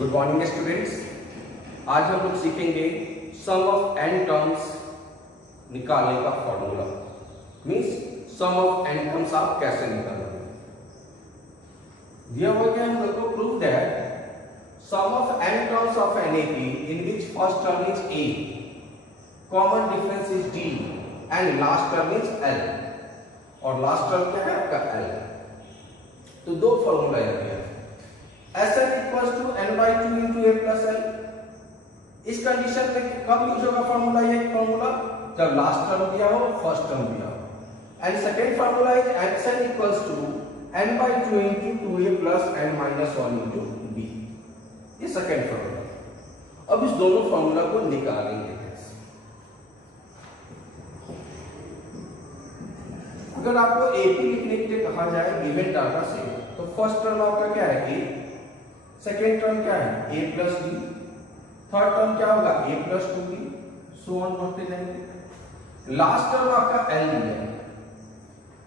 Good morning students. आज हम लोग सीखेंगे सम ऑफ n टर्म्स निकालने का formula. Means sum of n terms आप कैसे निकालोगे। दिया हुआ है हम लोग को prove that sum of n terms of NAP in which first term is a, common difference is d and last term is l। और लास्ट टर्म क्या है आपका l। तो दो फॉर्मूला है Sn equals to n by 2 into a plus l। इस condition में कब यूज होगा फॉर्मूला, ये फॉर्मूला जब लास्ट टर्म दिया हो फर्स्ट टर्म दिया हो। And second formula is Sn equals to n by 2 into 2a plus n minus 1 into b। ये सेकेंड फॉर्मूला। अब इस दोनों फॉर्मूला को निकालेंगे। अगर आपको AP लिखने के लिए कहा जाए गिवन डाटा से, तो फर्स्ट टर्म आपका क्या है a, सेकेंड टर्म क्या है a plus d, third term क्या होगा a plus 2b, so on बढ़ते जाएंगे। लास्ट टर्म आपका l दिया है,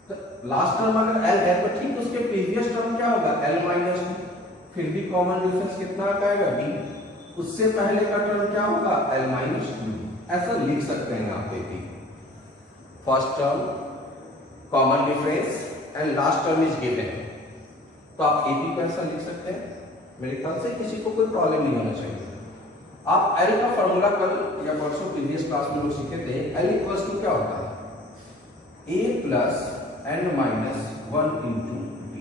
तो लास्ट टर्म अगर l है तो ठीक उसके प्रीवियस टर्म क्या होगा l माइनस 2, फिर भी कॉमन डिफरेंस कितना आएगा d, उससे पहले का टर्म क्या होगा l माइनस 2। ऐसा लिख सकते हैं आप AP। First term common difference and last term is given, तो आप AP को ऐसा लिख सकते हैं। मेरे ख्याल से किसी को कोई प्रॉब्लम नहीं होना चाहिए। आप L का फॉर्मूला कल या परसों प्रीवियस क्लास में लोग सीखे थे। L इक्वल्स टू क्या होता है a plus n minus 1 into b,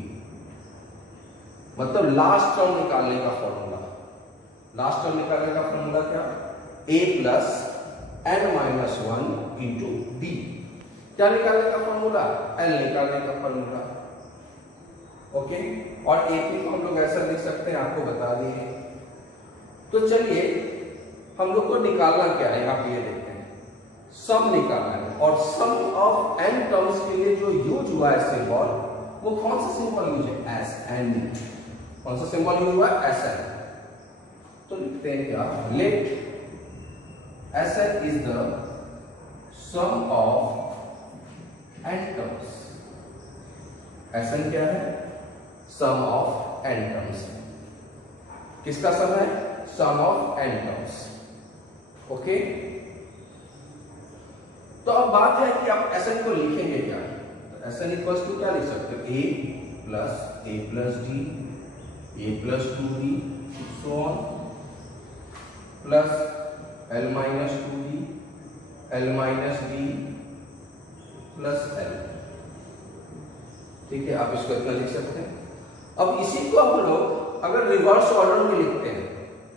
मतलब लास्ट टर्म निकालने का फॉर्मूला। लास्ट टर्म निकालने का फॉर्मूला क्या, a plus n minus 1 into b। क्या निकालने का फॉर्मूला, L निकालने का फॉर्मूला। ओके, और AP को हम लोग ऐसा लिख सकते हैं, आपको बता दिए। तो चलिए हम लोग को निकालना क्या है, आप ये देखते हैं सम निकालना है। और सम ऑफ n टर्म्स के लिए जो यूज हुआ है सिंबल, वो कौन सा सिंबल यूज है Sn। कौन सा सिंबल यूज हुआ है Sn। तो लिखते हैं क्या, let Sn is the sum of n terms. Sn क्या है, सम ऑफ n टर्म्स। किसका सम है, sum of n terms. Okay, तो अब बात है कि आप Sn को लिखेंगे क्या। तो Sn इक्वल्स टू क्या लिख सकते हो, a plus d, a plus 2d, so on, plus l minus 2d, l minus d plus l। ठीक है, आप इसको इतना लिख सकते हैं। अब इसी को हम लोग अगर रिवर्स ऑर्डर में लिखते हैं,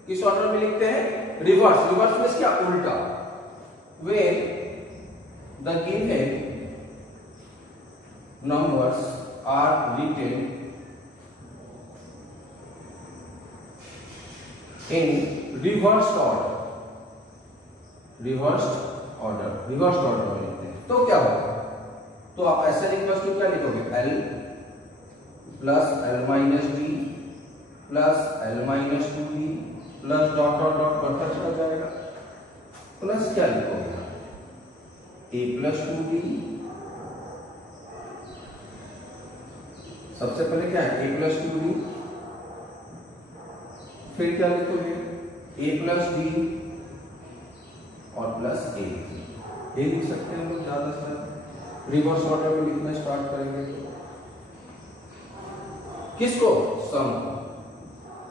किस ऑर्डर में लिखते हैं, रिवर्स। रिवर्स मींस क्या, उल्टा। When the given numbers are written in reversed order, reversed order, reversed order में लिखते हैं, तो क्या होगा। तो आप ऐसे इक्वल्स टू क्या लिखोगे, L plus l minus d plus l minus 2d plus dot dot dot बढ़ता चला जाएगा, प्लस क्या लिखोगे, a प्लस 2d। सबसे पहले क्या है, a प्लस 2d, फिर क्या लिखोगे, a प्लस d और प्लस a। ये लिख सकते हैं लोग ज्यादा से। रिवर्स ऑर्डर में लिखना स्टार्ट करेंगे तो किसको, सम।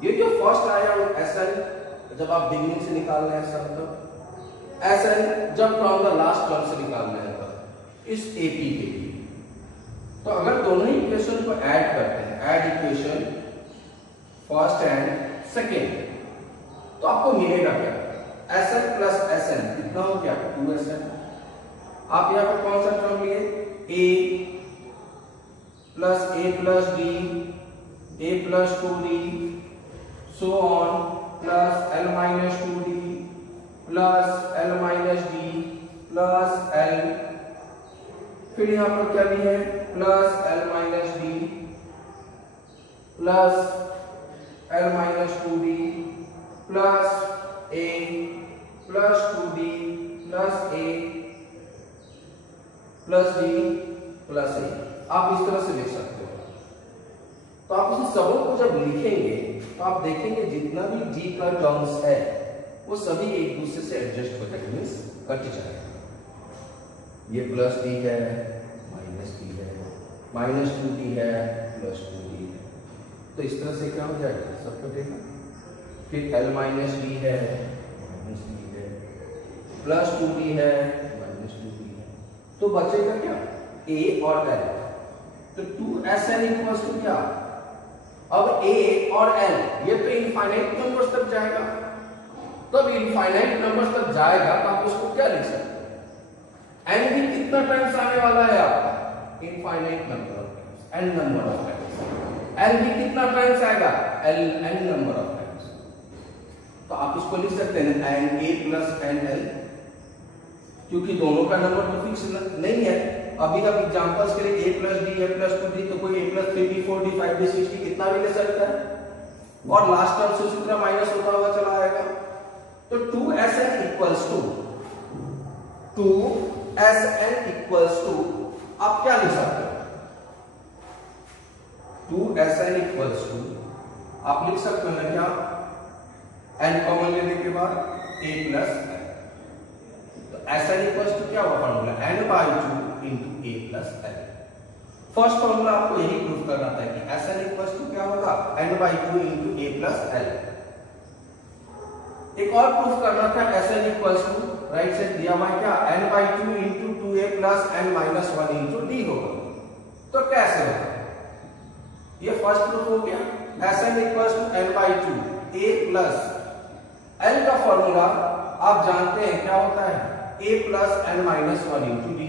ये जो फर्स्ट आया वो Sn, जब आप बिगिनिंग से निकाल रहे हैं सम, तो Sn जब फ्रॉम द लास्ट टर्म से निकालना है तब इस AP के लिए। तो अगर दोनों ही इक्वेशन को ऐड करते हैं, add equation first and second, तो आपको मिलेगा क्या, Sn प्लस Sn कितना हो गया, 2Sn। आप यहाँ पे कौन सा टर्म लिए, a plus d, a plus 2d, so on, plus l minus 2d plus l minus d plus l, फिर यहाँ पर क्या भी है, plus l minus d plus l minus 2d plus a plus 2d plus a plus d plus a। आप इस तरह से लिख सकते हो। तो आप इस सबों को जब लिखेंगे तो आप देखेंगे जितना भी डी का टर्म्स है वो सभी एक दूसरे से एडजस्ट होते हैं, मीन्स कट जाएगा। ये प्लस डी है, माइनस डी है, माइनस 2d है, प्लस 2d है, तो इस तरह से क्या हो जाएगा, सब कटेगा। फिर l माइनस डी है, माइनस डी है, प्लस 2d है, माइनस 2d है, तो बचेगा क्या, a और l। तो 2sn इक्वल्स टू क्या, अब a और l ये तो इनफाइनाइट नंबर्स तक जाएगा, तब इनफाइनाइट नंबर्स तक जाएगा तो आप उसको क्या लिख सकते हैं, n भी कितना टाइम्स आने वाला है आपका, infinite number of times, n number of times. l भी कितना टाइम्स आएगा, n नंबर ऑफ टाइम्स। तो आप इसको लिख सकते हैं n a plus n l, क्योंकि दोनों का नंबर तो फिक्स नहीं है। अभी आप एग्जांपल्स के लिए a plus D, a plus 2d, तो कोई a plus 3d, 4d, 5d, 6d कितना भी ले सकता है, और लास्ट टर्म से उसी तरह माइनस होता हुआ चला आएगा। तो 2sn इक्वल्स टू आप क्या लिख सकते हो, 2sn इक्वल्स टू आप लिख सकते हो ना क्या, n कॉमन लेने के बाद a प्लस n। तो sn इक्वल्स टू क्या हुआ formula, n/2 into a plus n। First formula आपको यही प्रूफ करना था कि sn इक्वल्स टू क्या होगा, n/2 into a plus l। एक और प्रूफ करना था sn equals to, right side दिया हुआ है क्या, n/2 into 2a plus n minus 1 into d होगा। तो कैसे होगा, ये फर्स्ट प्रूफ हो गया। sn equals to n/2 a plus l का फॉर्मूला आप जानते हैं क्या होता है, a plus n minus 1 into d।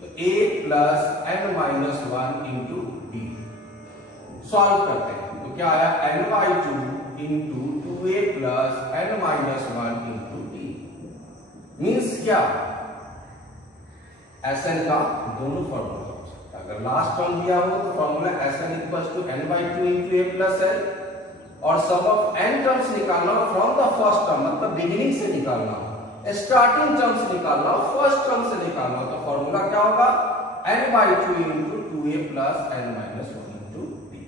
तो a plus n minus 1 into d solve करते हैं तो क्या आया, n/2 into 2a plus n minus 1 into d। Means क्या, sn का दोनों फॉर्मूला हो सकता है। अगर लास्ट टर्म दिया हो तो formula sn equals to n/2 into a plus l, और सम ऑफ n टर्म्स निकालना फ्रॉम द फर्स्ट टर्म, मतलब बिगिनिंग से निकालना, स्टार्टिंग टर्म्स निकालना, फर्स्ट टर्म से निकालना, तो फॉर्मूला क्या होगा, n/2 into 2a plus n minus 1 into d।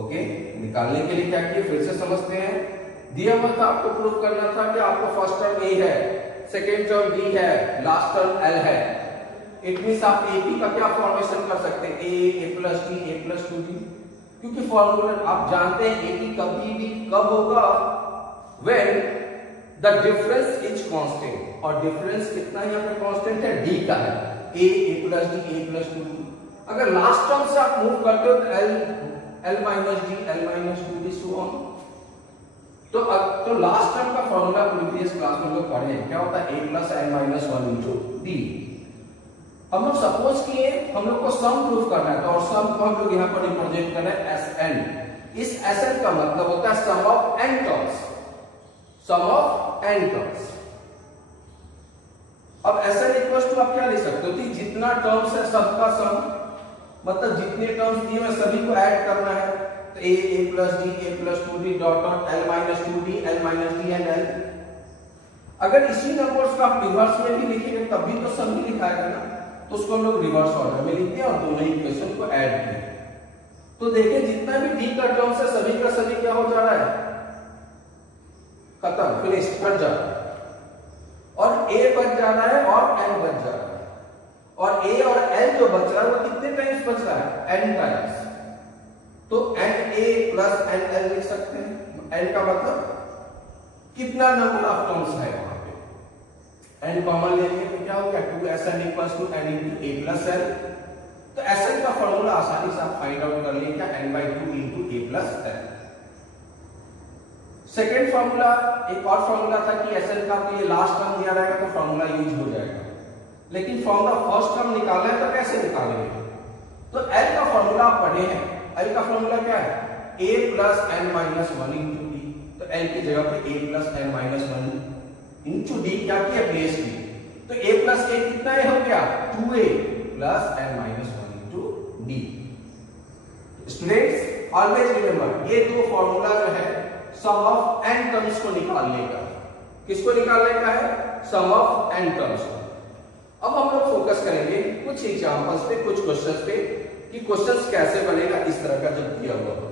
Okay, निकालने के लिए क्या किए फिर से समझते हैं। दिया हुआ था आपको प्रूफ करना था कि आपको फर्स्ट टर्म a है, सेकेंड टर्म d है, लास्ट टर्म l है। इट मींस आप ap का क्या फॉर्मेशन कर सकते हैं, a plus d, a plus 2d, क्योंकि फॉर्मूला आप जानते हैं ap कभी भी कब होगा, when the difference is constant, और डिफरेंस कितना यहाँ पे कांस्टेंट है, d का है, a plus d, a plus 2d। अगर लास्ट टर्म से आप मूव करते हो तो l minus d, l minus 2d so on. तो लास्ट टर्म का फॉर्मूला प्रीवियस क्लास में लोग पढ़े हैं, क्या होता है, a plus n minus 1 into d। हम लोग सपोज किए हम लोग को सम प्रूफ करना है, तो और सम को हम लोग यहाँ पर रिप्रेजेंट कर रहे हैं sn। इस sn का मतलब होता है sum of n terms, sum of n terms. अब sn इक्वल्स टू आप क्या लिख सकते हो, जितना टर्म्स है सबका सम, मतलब जितने टर्म्स दिए हैं सभी को ऐड करना है। तो a plus d, a plus 2d dot dot l minus 2d, l minus d and l। अगर इसी नंबर्स को आप रिवर्स में भी लिखेंगे तब भी तो सम ही लिखाएगा ना, तो उसको हम लोग रिवर्स ऑर्डर में लिखते हैं और दोनों इक्वेशन को ऐड किए। तो देखिए जितना भी d का टर्म्स है सभी का सभी क्या हो जा रहा है, खत्म, फिनिश, कट जा रहा है, और a बच जा रहा है और n बच जा रहा है, और a और l जो बच रहा है वो कितने टाइम्स बच रहा है, n टाइम्स। तो n a plus n l लिख सकते हैं, n का मतलब कितना नंबर ऑफ टर्म्स है वहां पे, n कॉमन ले लिए तो क्या हो गया, 2sn equals to n into a plus l। तो sn का फॉर्मूला आसानी से आप फाइंड आउट कर लिए, क्या, n/2 into a plus l। Second formula, एक और फॉर्मूला था कि sn का आपको ये लास्ट टर्म दिया रहेगा तो फॉर्मूला यूज हो जाएगा, लेकिन फॉर्मूला फर्स्ट टर्म निकालना है तो कैसे निकालेंगे। तो l का फॉर्मूला आप पढ़े हैं, l का फॉर्मूला क्या है, a plus n minus 1 into d। तो l की जगह पे a plus n minus 1 into d क्या किया, प्लेस की। तो a प्लस a कितना है, हो गया 2a plus n minus 1 into d। Students always remember ये दो फॉर्मूला जो है सम ऑफ n टर्म्स को निकालने का, किसको निकालने का है, सम ऑफ n टर्म्स को। अब हम लोग फोकस करेंगे कुछ एग्जांपल्स पे, कुछ क्वेश्चंस पे, कि क्वेश्चंस कैसे बनेगा इस तरह का जब दिया हुआ हो।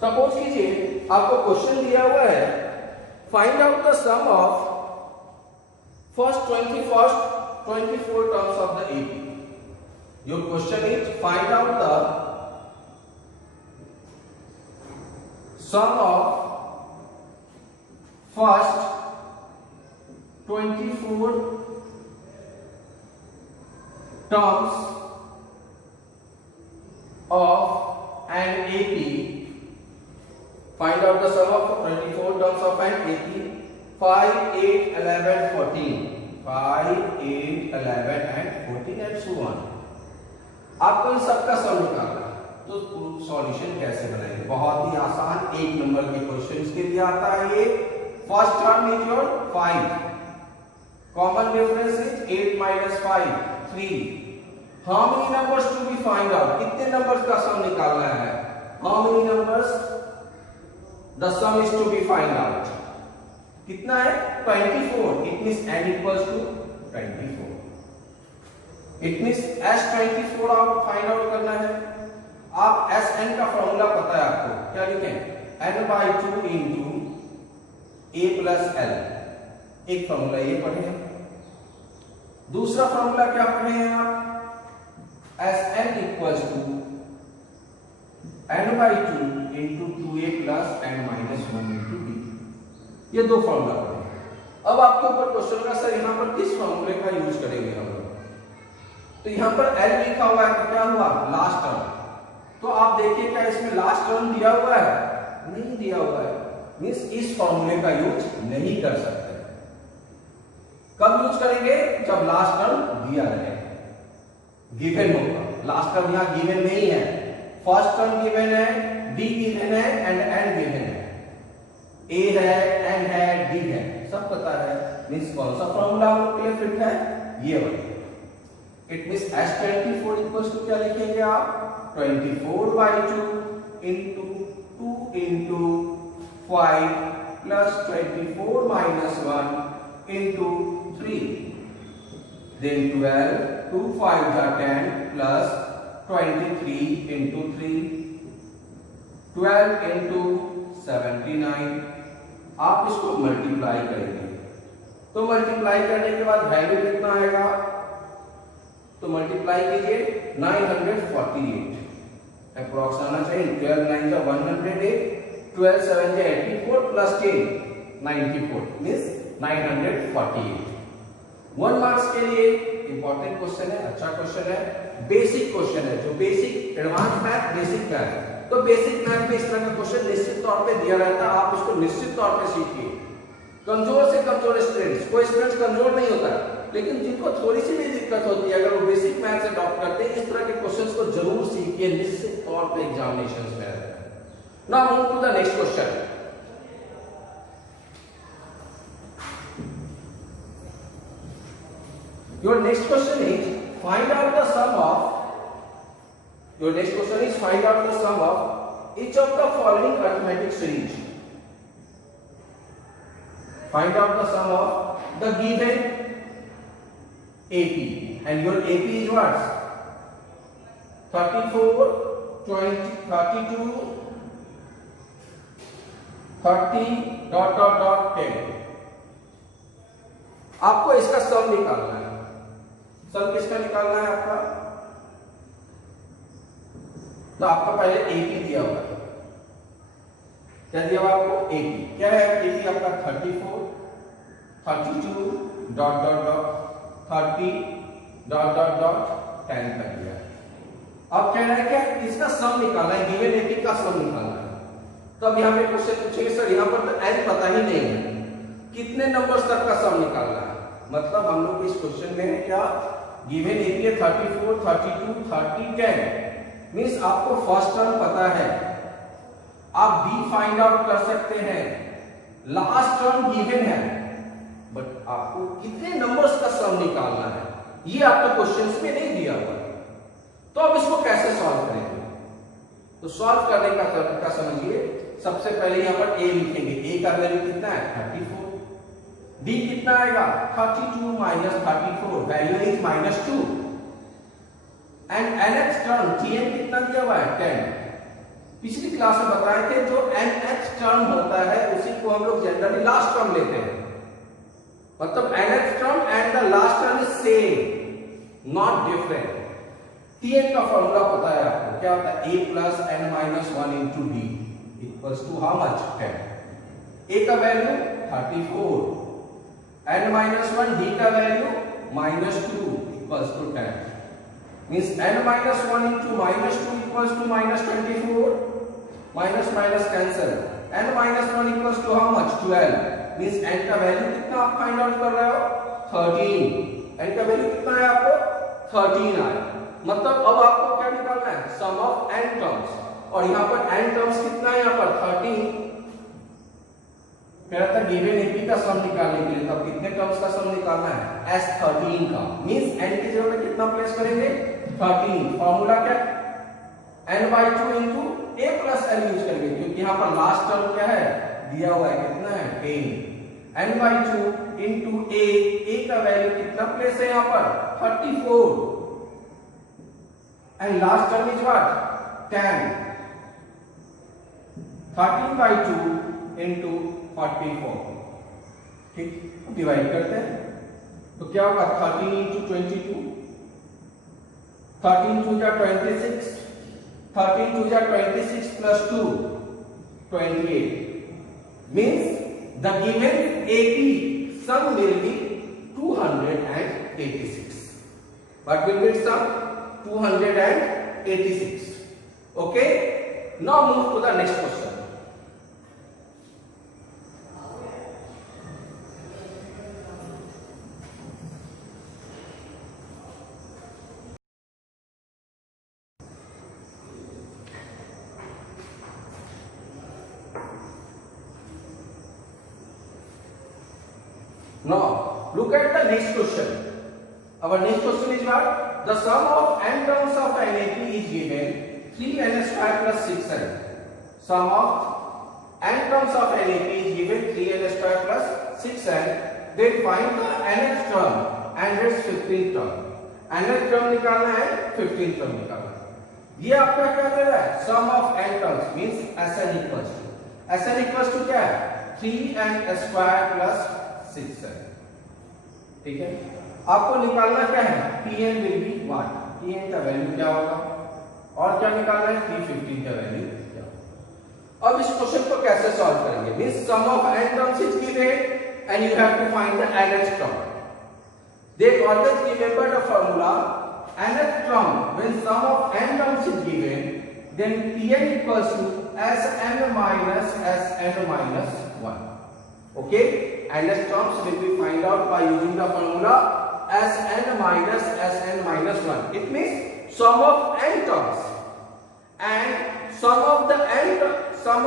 सपोज कीजिए आपको क्वेश्चन दिया हुआ है, find out the sum of first 24 terms of the AP. Your question is find out the sum of first 24 terms of an AP. Find out the sum of 24 terms of an AP. 5, 8, 11, 14. 5, 8, 11 and 14 and so on. आपको इन सबका सम निकालना है, तो solution कैसे बनाएंगे? बहुत ही आसान, एक नंबर के क्वेश्चंस के लिए आता है ये। First term is your 5, common difference is 8 minus 5 3। How many numbers to be find out? कितने नंबर्स का सम निकालना है? How many numbers the sum is to be find out? कितना है? 24। It means n equals to 24। It means S24 आप find out करना है। आप Sn का फॉर्मूला पता है आपको, क्या लिखें? n/2 into a plus l। एक फॉर्मूला ये पढ़े हैं। दूसरा फॉर्मूला क्या पढ़े हैं आप? Sn equals to n/2 into 2a plus n-1 into b। ये दो फॉर्मूला पढ़े। अब आपके ऊपर क्वेश्चन का सर यहां पर किस फॉर्मूले का यूज करेंगे हम लोग? तो यहां पर l लिखा हुआ है, तो क्या हुआ? Last term. तो आप देखिए क्या इसमें लास्ट टर्म दिया हुआ है? नहीं दिया हुआ है, मींस इस फॉर्मूले का यूज नहीं कर सकते। कब यूज करेंगे? जब लास्ट टर्म दिया रहे, गिवन होगा। लास्ट टर्म यहां गिवन नहीं है, फर्स्ट टर्म गिवन है, d गिवन है एंड n गिवन है। a है, n है, d है, सब पता है। मींस कौन सा फॉर्मूला आपको क्लियर फिट है? ये वाला। It means S24 equals to क्या लिखेंगे आप? 24/2 into 2 into 5 plus 24 minus 1 into 3। Then 12, 2 5 are 10 plus 23 into 3, 12 into 79। आप इसको मल्टीप्लाई करेंगे, तो मल्टीप्लाई करने के बाद वैल्यू कितना आएगा? तो मल्टीप्लाई कीजिए 948 अप्रॉक्स आना चाहिए। 12 9 जा 108, 12 7 जा 84 प्लस 10 94 मींस 948। 1 मार्क्स के लिए इंपॉर्टेंट क्वेश्चन है, अच्छा क्वेश्चन है, बेसिक क्वेश्चन है। जो basic advance math, basic math, तो बेसिक मैथ में इस तरह का क्वेश्चन निश्चित तौर पे दिया रहता है, आप इसको निश्चित तौर पे सीखिए। कमजोर से कमजोर स्टूडेंट्स, कोई स्टूडेंट कमजोर नहीं होता, लेकिन जिनको थोड़ी सी भी दिक्कत होती है, अगर वो बेसिक मैथ्स अडॉप्ट करते हैं, इस तरह के क्वेश्चंस को जरूर सीखिए, निश्चित तौर पे एग्जामिनेशंस में रहता है। Now move to the next question. Your next question is find out the sum of each of the following arithmetic series. Find out the sum of the given AP, and your AP is what? 34, 20, 32, 30, ... 10। आपको इसका सम निकालना है। सम किसका निकालना है आपका? तो आपका पहले AP दिया हुआ है। क्या दिया हुआ आपको? AP क्या है? AP आपका 34, 32, ... 30, ... 10 कर दिया। अब कह रहा है क्या? इसका सम निकालना है, गिवन AP का सम निकालना है। तो अब यहाँ पे क्वेश्चन पूछेंगे सर यहाँ पर तो n पता ही नहीं है, कितने नंबर्स तक का सम निकालना है? मतलब हम लोग इस क्वेश्चन में है क्या? गिवन AP है 34, 32, 30, 10। मींस आपको फर्स्ट टर्म पता है, आप b फाइंड आउट कर सकते हैं, लास्ट टर्म गिवन है, बट आपको कितने नंबर्स का सम निकालना है ये आपको क्वेश्चंस में नहीं दिया हुआ। तो अब इसको कैसे सॉल्व करेंगे? तो सॉल्व करने का तरीका समझिए। सबसे पहले यहां पर a लिखेंगे। का वैल्यू कितना है 34, d कितना आएगा 32 minus 34, value is -2 and nth term tn कितना दिया हुआ है 10। पिछली क्लास में बताए थे जो nth टर्म होता है उसी को हम लोग जनरली लास्ट टर्म लेते हैं, मतलब nth term and the last term is same not different. tn का फॉर्मूला पता है आपको, क्या होता है a plus n minus 1 into d equals to how much 10। a का वैल्यू 34, n माइनस 1, d का value -2 equals to 10, means n minus 1 into -2 equals to -24, minus minus cancel, n minus 1 equals to how much 12, means n का value कितना आप find out कर रहे हो 13, n का value कितना है आपको 13 आया। मतलब अब आपको क्या निकालना है सम ऑफ n टर्म्स, और यहाँ पर n टर्म्स कितना है यहाँ पर 13, मेरा था गिवन एपी का सम निकालने के लिए, तब कितने टर्म्स का सम निकालना है S13 का, मींस n की जगह पे कितना प्लेस करेंगे 13। फॉर्मूला क्या n/2 into a plus l use करेंगे, क्योंकि यहाँ पर लास्ट टर्म क्या है दिया हुआ है कितना है 10, n/2 into a का वैल्यू कितना प्लेस है यहाँ पर 34 and last term is what 10, 13/2 into 44, ठीक, डिवाइड करते हैं तो क्या होगा 13 into 22, 13 2 जा 26, 13 2 जा 26 plus 2 28, means the given AP sum will be 286. What will be its sum 286. Okay, now move to the next question. Now look at the next question. Our next question is what? The sum of n terms of NAP is given 3n square plus 6n. Sum of n terms of NAP is given 3n square plus 6n. Then find the nth term and its 15th term. nth term निकालना है 15th term निकालना है। ये आपका क्या दे रहा है sum of n terms means Sn equals to क्या है 3n square plus 6n, ठीक है। आपको निकालना क्या है Tn will be what, Tn का वैल्यू क्या होगा और क्या निकालना है T15 का वैल्यू क्या होगा। अब इस क्वेश्चन को कैसे सॉल्व करेंगे, means sum of n terms is given and you have to find the nth term. Then always remember the formula nth term when sum of n terms is given then Tn equals to Sn minus Sn minus 1, okay। nth terms will be find out by using the formula Sn minus Sn minus 1. It means sum of n terms and sum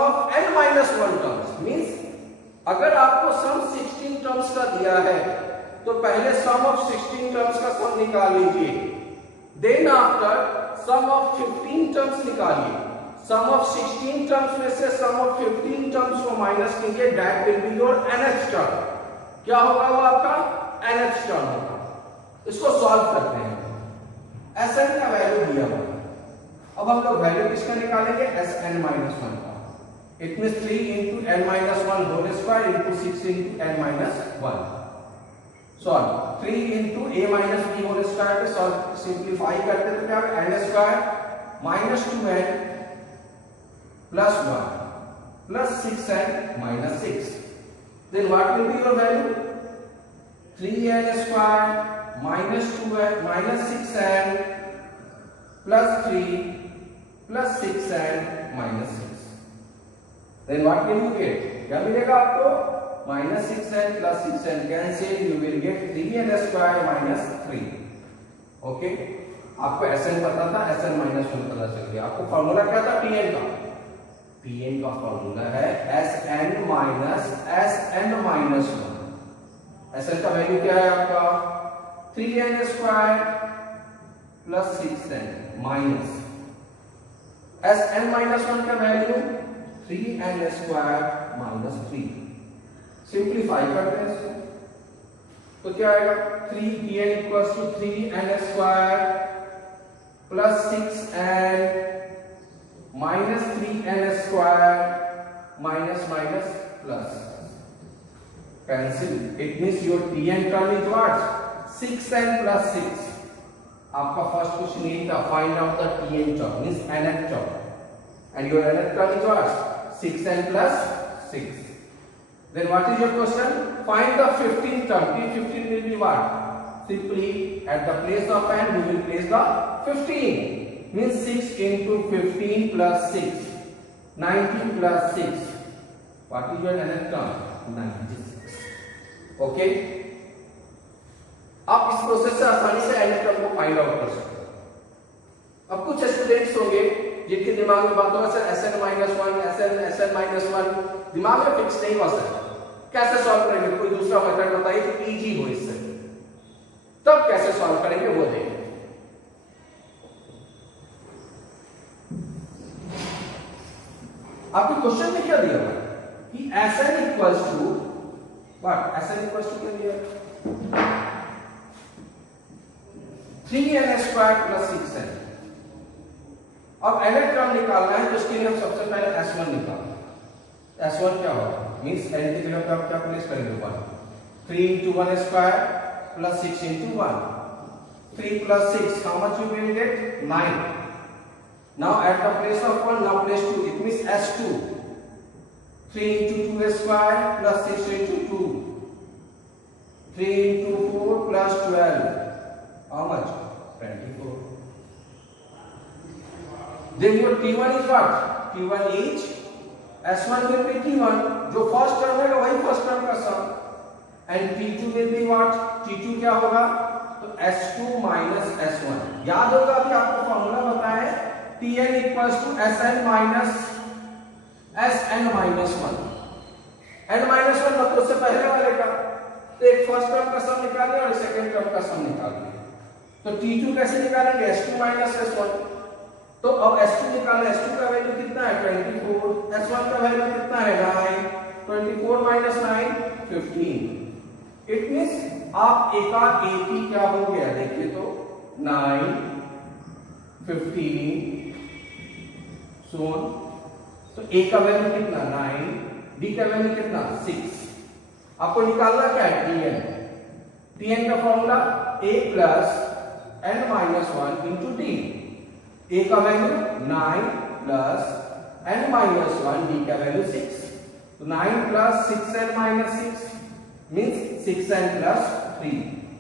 of n minus 1 terms means अगर आपको sum 16 terms का दिया है तो पहले sum of 16 terms का sum निकाल लीजिए, then after sum of 15 terms निकालिए, sum of 16 terms में से sum of 15 terms को माइनस कीजिए, that will be your nth term। क्या होगा वो आपका nth term होगा। इसको सॉल्व करते हैं, Sn का वैल्यू दिया हुआ है, अब हम लोग वैल्यू किसका निकालेंगे Sn minus 1 का। It means 3 into n minus 1 whole square into 6 into n minus 1। Solve 3 into a minus b whole square पे सॉल्व सिंपलीफाई करते तो क्या होगा n square minus 2n plus 1 plus 6n minus 6, then what will be your value 3n square minus 2n minus 6n plus 3 plus 6n minus 6, then what will you get, क्या मिलेगा आपको minus 6n plus 6n cancel, you will get 3n square minus 3, okay। आपको Sn पता था, Sn minus 1 पता चल गया। आपको फॉर्मूला क्या था Tn का, Tn का फॉर्मूला है Sn minus Sn minus 1। Sn का वैल्यू क्या है आपका 3n square plus 6n minus Sn minus 1 का value 3n square minus 3, simplify करते हैं इसको, तो क्या आएगा 3tn equals to 3n square plus 6n minus 3n square minus minus plus cancel. It means your tn term is what 6n plus 6. आपका first question यही था, find out the tn term means nth term and your nth term is what 6n plus 6. Then what is your question? Find the 15th term. P15 will be what? Simply at the place of n we will place the 15. Means 6 into 15 plus 6. 90 plus 6. What is your nth term? 96. Okay? आप इस process से आसानी से nth term को find out कर सकते हो. अब कुछ स्टूडेंट्स होंगे जिनके दिमाग में बात होगा सर Sn-1 Sn-1 दिमाग में फिक्स नहीं हुआ सर, कैसे सॉल्व करेंगे? कोई दूसरा मेथड बताइए जो इजी हो इससे, तब कैसे सॉल्व करेंगे वो देखेंगे. आपके क्वेश्चन में क्या दिया हुआ कि Sn equals to what? Sn equals to क्या दिया? 3n square plus 6n. अब nth टर्म निकालना है तो उसके लिए हम सबसे पहले S1 निकालेंगे. S1 क्या होगा? मींस n की जगह पे आप क्या प्लेस करेंगे? 1. 3 into 1 square plus 6 into 1. 3 plus 6, how much you will get? 9. Now at the place of 1, now place 2. It means S2. 3 into 2 square plus 6 into 2. 3 into 4 plus 12. How much? 24. Then your T1 is what? T1 is S1 will be T1, जो first term है वही first term का सम, and T2 will be what? T2 क्या होगा? तो S2 minus S1. याद होगा अभी आपको फॉर्मूला बताया है Tn equals to Sn minus Sn minus 1. n minus 1 मतलब उससे पहले वाले का, तो एक फर्स्ट टर्म का सम निकालिए और सेकंड टर्म का सम निकालिए. तो T2 कैसे निकालेंगे? S2 minus S1. तो अब S2 निकालना, S2 का वैल्यू कितना है? 24. S1 का वैल्यू कितना है? 9. 24 minus 9 15. इट मींस आप एक ही क्या हो गया देखिए तो 9 15 so on. तो A का वैल्यू कितना? 9. D का वैल्यू कितना? 6. आपको निकालना क्या है? Tn का formula A plus n minus 1 into D. A का value 9 plus n minus 1, D का वैल्यू 6. तो 9 plus 6n minus 6 means 6n plus 3.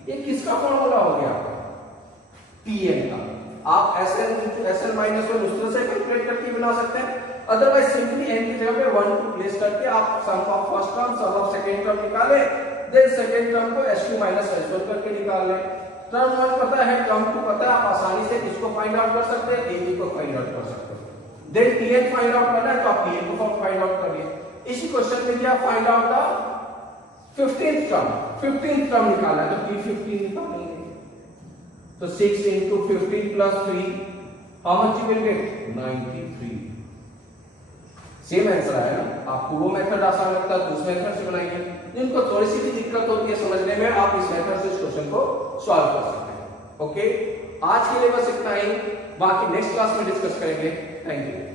ये किसका फॉर्मूला हो गया? Tn का. आप Sn minus 1 उस तरह से कैलकुलेट करके बना सकते हैं, अदरवाइज सिंपली n की जगह पे 1 2 प्लेस करके आप sum of first term sum of second term निकालें, देन सेकंड टर्म को S2 minus S1 करके निकाल लें. टर्म 1 पता है, टर्म 2 पता है, आप आसानी से किसको फाइंड आउट कर सकते हैं? AB को फाइंड आउट कर सकते हैं. देन Tn फाइंड आउट करना है तो आप Tn को फाइंड आउट करिए. इसी क्वेश्चन में क्या find out the 15th term निकालना है तो P15 निकालेंगे. तो 6 into 15 plus 3, how much you will get? 93. Same answer आया ना. आपको वो मेथड आसान लगता है तो उस मेथड से बनाइए. जिनको थोड़ी सी भी दिक्कत होती है समझने में, आप इस मेथड से इस क्वेश्चन को सॉल्व कर सकते हैं. ओके, आज के लिए बस इतना ही, बाकी नेक्स्ट क्लास में डिस्कस करेंगे. Thank you.